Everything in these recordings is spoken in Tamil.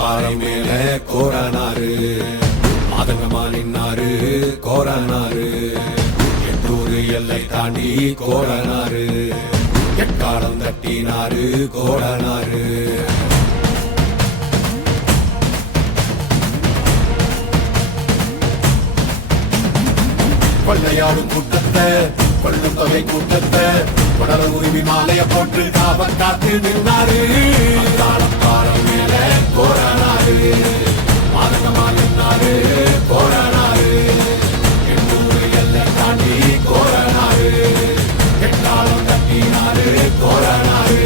பாறை மேல கோரானாரு மாதங்கமா நின்னாரு கோரானாரு எட்டூரு எல்லை தாண்டி கோரானாரு எக்காலம் தட்டினாரு கோரானாரு கொள்ளையாடும் கூட்டத்தை கொள்ளும் தொகை கூட்டத்தை கொடல உரிமை மாலைய போட்டு காவல் காத்து நின்றாரு பாலம் மேல போரானாரு மாதங்கமா நின்றாரு போரானாரு எண்ணூறு எல்லை தாண்டி கோரானாரு எட்டாலம் தட்டினாரு கோரானாரு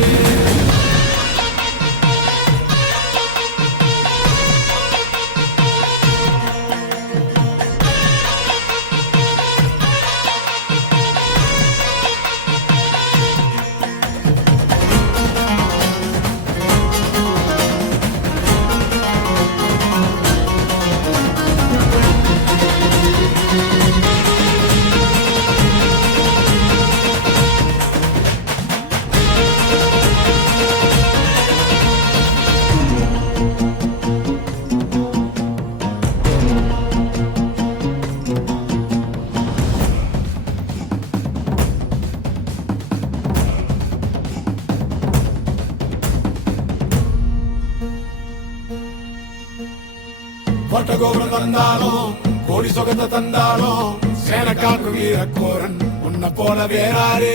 கோட்டை கோபுரம் தந்தாலும் கோடி சொகத்தை தந்தாலும் சேனக்காக்கு வீரக்கோரன் உன்னை போல வேறாரு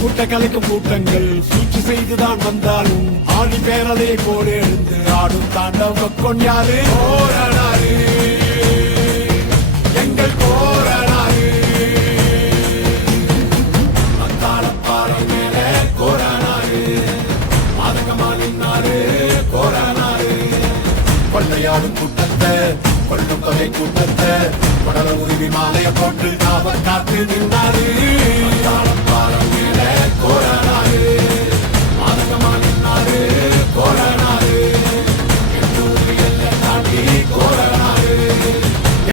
கூட்ட கலைக்கும் கூட்டங்கள் சூழ்ச்சி செய்துதான் வந்தாலும் ஆணி பேரலை போல எழுந்து ஆடும் தாண்டவ கொண்டாரு போரானாரு எங்கள் போரானாரு பாறை மேல கோரானாரு மாதங்கமா நின்னாரு கோரானாரு கொள்ளையாடும் கூட்டத்தை கொள்ளும் தொகை கூட்டத்தை கொடல உரிமை மாலைய போட்டு காவல் காத்து